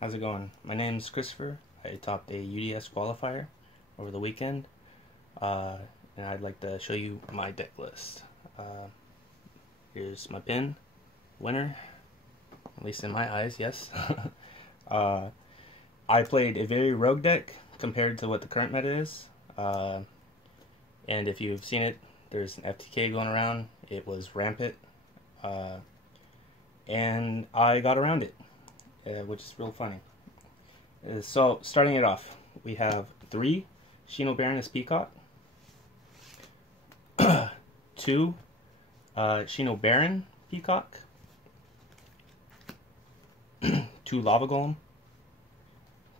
How's it going? My name's Christopher. I topped a UDS qualifier over the weekend, and I'd like to show you my deck list. Here's my pin, winner, at least in my eyes, yes. I played a very rogue deck compared to what the current meta is, and if you've seen it, there's an FTK going around. It was rampant, and I got around it. Which is real funny. So, starting it off, we have 3 SHINOBIRD Peacock, 2 SHINOBIRD Peacock, 2 Lava Golem,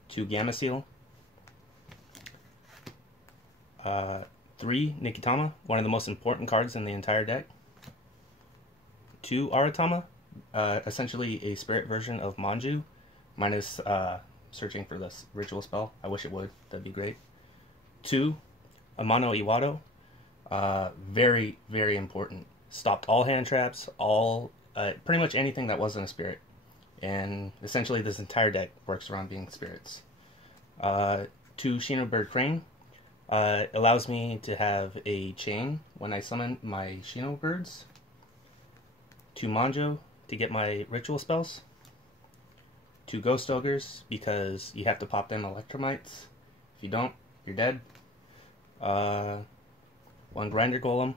2 Gamma Seal, 3 Nikitama, one of the most important cards in the entire deck, 2 Aratama, essentially a spirit version of Manju, minus searching for this ritual spell. I wish it would. That'd be great. 2 Amano Iwado, very, very important. Stopped all hand traps, all pretty much anything that wasn't a spirit. And essentially this entire deck works around being spirits. 2 SHINOBIRD Crane, allows me to have a chain when I summon my SHINOBIRDs. 2 Manjo to get my ritual spells. 2 Ghost Ogres, because you have to pop them Electromites. If you don't, you're dead. 1 Grinder Golem.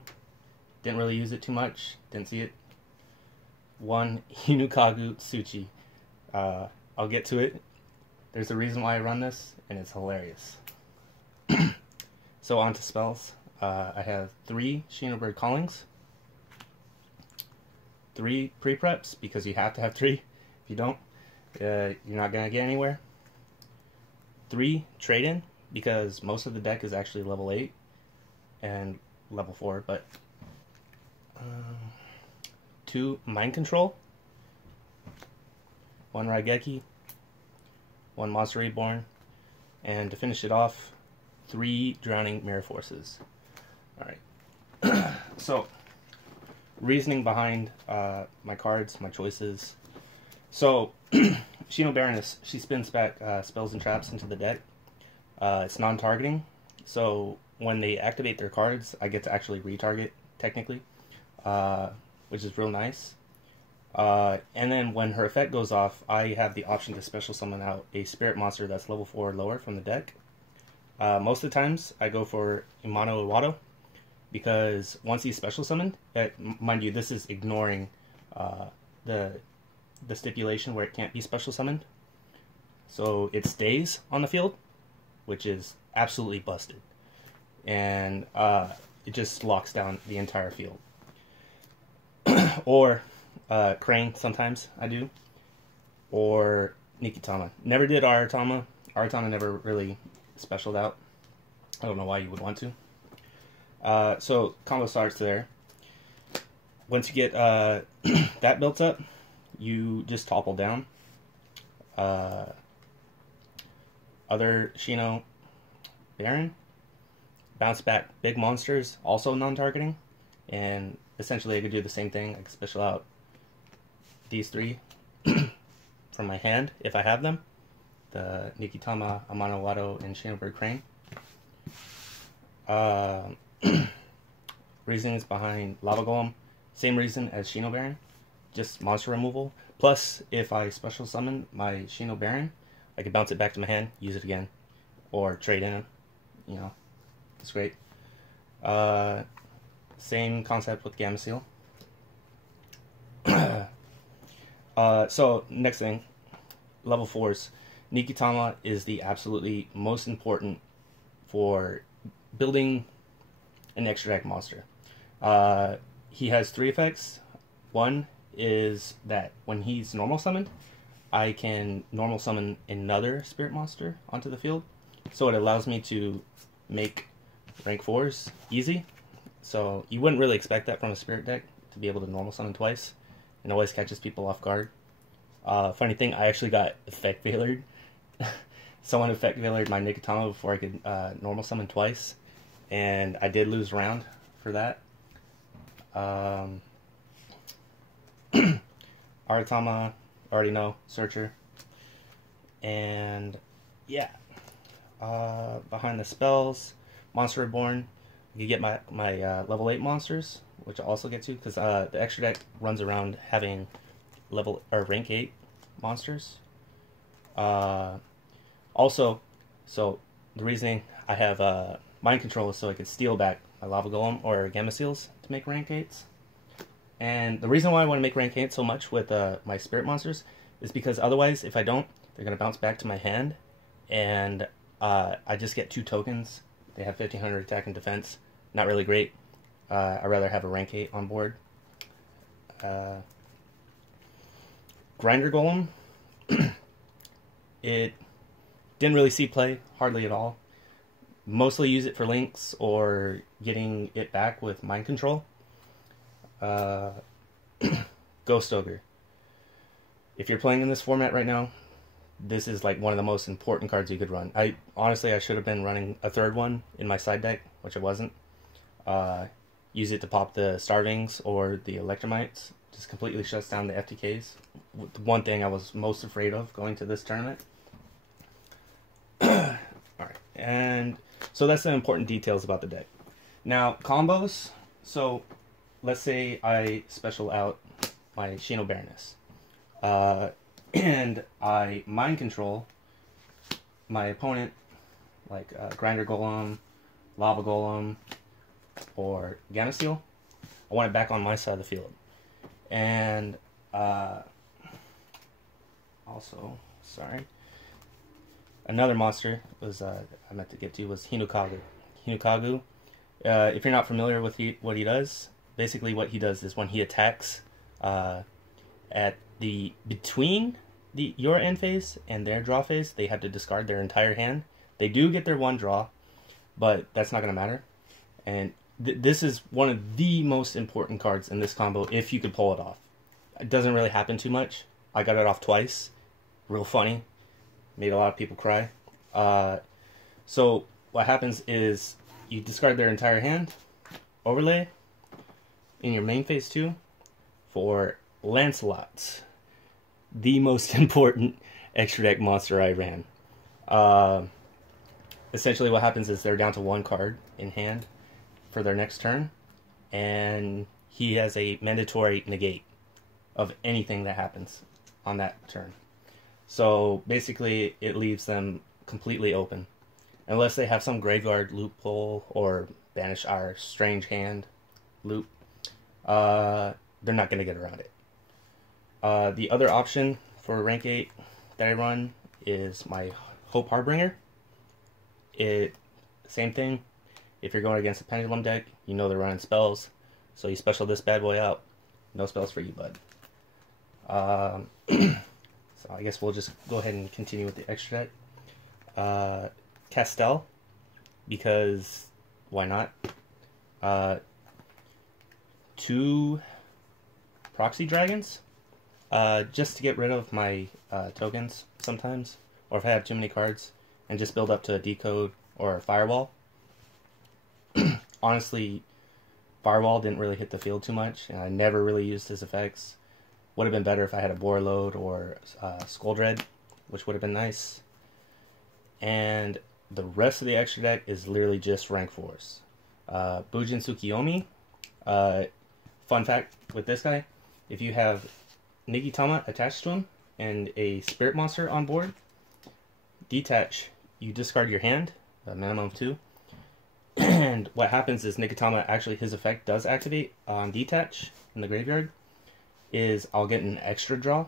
Didn't really use it too much. Didn't see it. 1 Hinukagu Tsuchi. I'll get to it. There's a reason why I run this, and it's hilarious. So on to spells. I have 3 SHINOBIRD Callings. 3 pre-preps, because you have to have 3. If you don't, you're not going to get anywhere. 3 trade-in, because most of the deck is actually level 8 and level 4, but 2 Mind Control, 1 Raigeki, 1 Monster Reborn, and to finish it off, 3 Drowning Mirror Forces. Alright, so reasoning behind my cards, my choices. So, SHINOBIRD, she spins back spells and traps into the deck. It's non-targeting, so when they activate their cards, I get to actually retarget, technically, which is real nice. And then when her effect goes off, I have the option to special summon out a spirit monster that's level 4 or lower from the deck. Most of the times, I go for Amano Iwado, because once he's special summoned, mind you, this is ignoring the stipulation where it can't be special summoned. So it stays on the field, which is absolutely busted. And it just locks down the entire field. Or Crane, sometimes I do. Or Nikitama. Never did Aratama. Aratama never really specialed out. I don't know why you would want to. So combo starts there. Once you get that built up, you just topple down. Other SHINOBIRD, bounce back big monsters, also non-targeting, and essentially I could do the same thing. I could special out these 3 from my hand if I have them. The Nikitama, Amano Iwado, and SHINOBIRD Crane. Reasons behind Lava Golem, same reason as SHINOBIRD, just monster removal. Plus, if I special summon my SHINOBIRD, I can bounce it back to my hand, use it again, or trade in. You know, it's great. Same concept with Gamma Seal. So next thing, level 4s. Nikitama is the absolutely most important for building an extra deck monster. He has 3 effects. 1 is that when he's normal summoned, I can normal summon another spirit monster onto the field. So it allows me to make rank 4s easy. So you wouldn't really expect that from a spirit deck, to be able to normal summon twice. It always catches people off guard. Funny thing, I actually got effect failured. Someone effect failured my Nikitama before I could normal summon twice. And I did lose round for that. Aratama, already know, Searcher. And yeah, behind the spells, Monster Reborn, you get my level 8 monsters, which I'll also get to, because the extra deck runs around having level or rank 8 monsters. Also, so the reasoning I have Mind Control is so I could steal back my Lava Golem or Gamma Seals to make rank 8s. And the reason why I want to make rank 8 so much with my Spirit Monsters is because otherwise, if I don't, they're going to bounce back to my hand, and I just get 2 tokens. They have 1500 attack and defense. Not really great. I'd rather have a rank 8 on board. Grinder Golem. It didn't really see play, hardly at all. Mostly use it for links or getting it back with Mind Control. Ghost Ogre. If you're playing in this format right now, this is like one of the most important cards you could run. Honestly, I should have been running a third one in my side deck, which I wasn't. Use it to pop the Starvings or the Electromites. Just completely shuts down the FTKs. The one thing I was most afraid of going to this tournament. Alright, and so that's the important details about the deck. Now, combos. So, let's say I special out my SHINOBIRD. And I Mind Control my opponent, like Grinder Golem, Lava Golem, or Gamma Seal. I want it back on my side of the field. And also, sorry, another monster was I meant to get to was Hinokagu. Hinokagu, if you're not familiar with what he does, basically what he does is when he attacks at between your end phase and their draw phase, they have to discard their entire hand. They do get their 1 draw, but that's not going to matter. And this is one of the most important cards in this combo if you could pull it off. It doesn't really happen too much. I got it off twice. Real funny. Made a lot of people cry. So what happens is you discard their entire hand, overlay in your main phase 2 for Lancelot, the most important extra deck monster I ran. Essentially what happens is they're down to 1 card in hand for their next turn, and he has a mandatory negate of anything that happens on that turn. So basically it leaves them completely open. Unless they have some graveyard loophole or banish our strange hand loop, they're not going to get around it. The other option for rank 8 that I run is my Hope Harbinger. Same thing. If you're going against a Pendulum deck, you know they're running spells, so you special this bad boy out. No spells for you, bud. So I guess we'll just go ahead and continue with the extra deck. Castel, because why not? 2 Proxy Dragons, just to get rid of my tokens sometimes, or if I have too many cards, and just build up to a Decode or a Firewall. Honestly, Firewall didn't really hit the field too much, and I never really used his effects. Would have been better if I had a Borreload or Skull Dread, which would have been nice. And the rest of the extra deck is literally just rank 4s. Bujin Tsukiyomi. Fun fact with this guy, if you have Nigitama attached to him and a Spirit Monster on board, detach, you discard your hand, a minimum of 2. And what happens is Nigitama, actually his effect does activate on detach in the graveyard, is I'll get an extra draw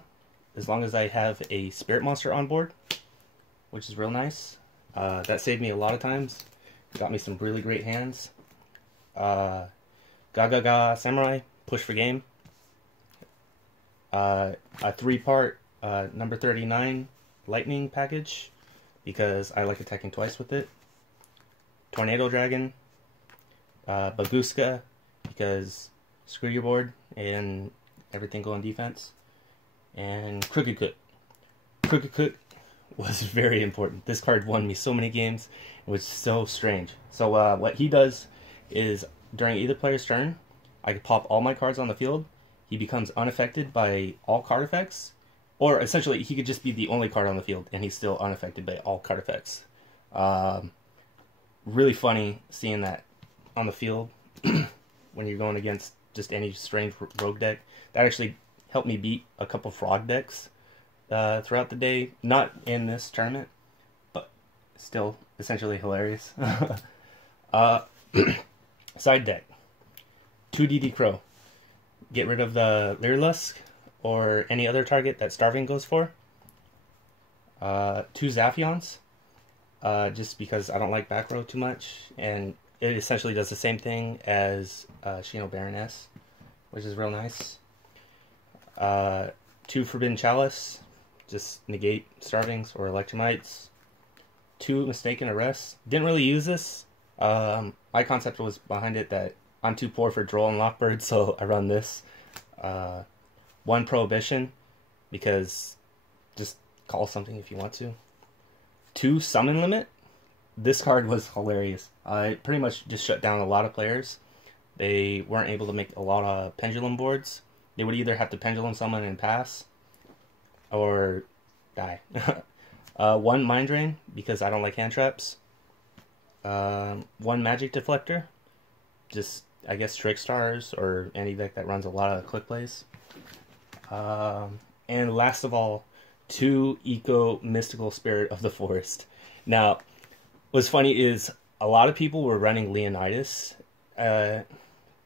as long as I have a Spirit Monster on board, which is real nice. That saved me a lot of times. Got me some really great hands. Gaga Samurai, push for game. A 3-part number 39 lightning package, because I like attacking twice with it. Tornado Dragon. Baguska, because screw your board and everything go on defense. And Crooked Cook. Crooked Cook was very important. This card won me so many games. It was so strange. So what he does is, during either player's turn, I can pop all my cards on the field. He becomes unaffected by all card effects, or essentially he could just be the only card on the field and he's still unaffected by all card effects. Really funny seeing that on the field when you're going against just any strange rogue deck. That actually helped me beat a couple frog decks throughout the day. Not in this tournament, but still essentially hilarious. Side deck. 2 DD Crow. Get rid of the Leerlusk or any other target that Starving goes for. 2 Zaphions. Just because I don't like back row too much, and it essentially does the same thing as SHINOBIRD, which is real nice. 2 Forbidden Chalice, just negate Starvings or Electromites. 2 Mistaken Arrest. Didn't really use this. My concept was behind it that I'm too poor for Droll and Lockbird, so I run this. 1 Prohibition, because just call something if you want to. 2 Summon Limit. This card was hilarious. It pretty much just shut down a lot of players. They weren't able to make a lot of pendulum boards. They would either have to pendulum summon and pass, or die. 1 Mind Drain, because I don't like hand traps. 1 Magic Deflector. Just, I guess, Trick Stars, or any deck that runs a lot of click plays. And last of all, 2 Eco Mystical Spirit of the Forest. Now, what's funny is a lot of people were running Leonidas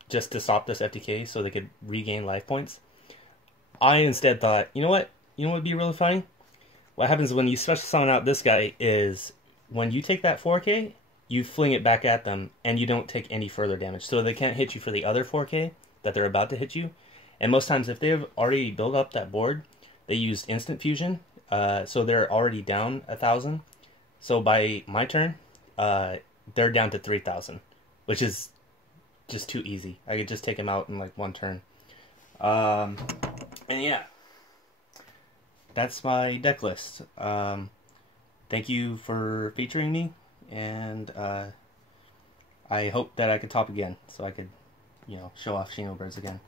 just to stop this FTK so they could regain life points. I instead thought, you know what? You know what would be really funny? What happens when you special summon out this guy is when you take that 4K, you fling it back at them and you don't take any further damage. So they can't hit you for the other 4K that they're about to hit you. And most times if they've already built up that board, they used instant fusion, so they're already down 1,000. So by my turn, they're down to 3,000, which is just too easy. I could just take them out in like 1 turn. And yeah, that's my deck list. Thank you for featuring me, and I hope that I could top again, so I could, show off SHINOBIRDs again.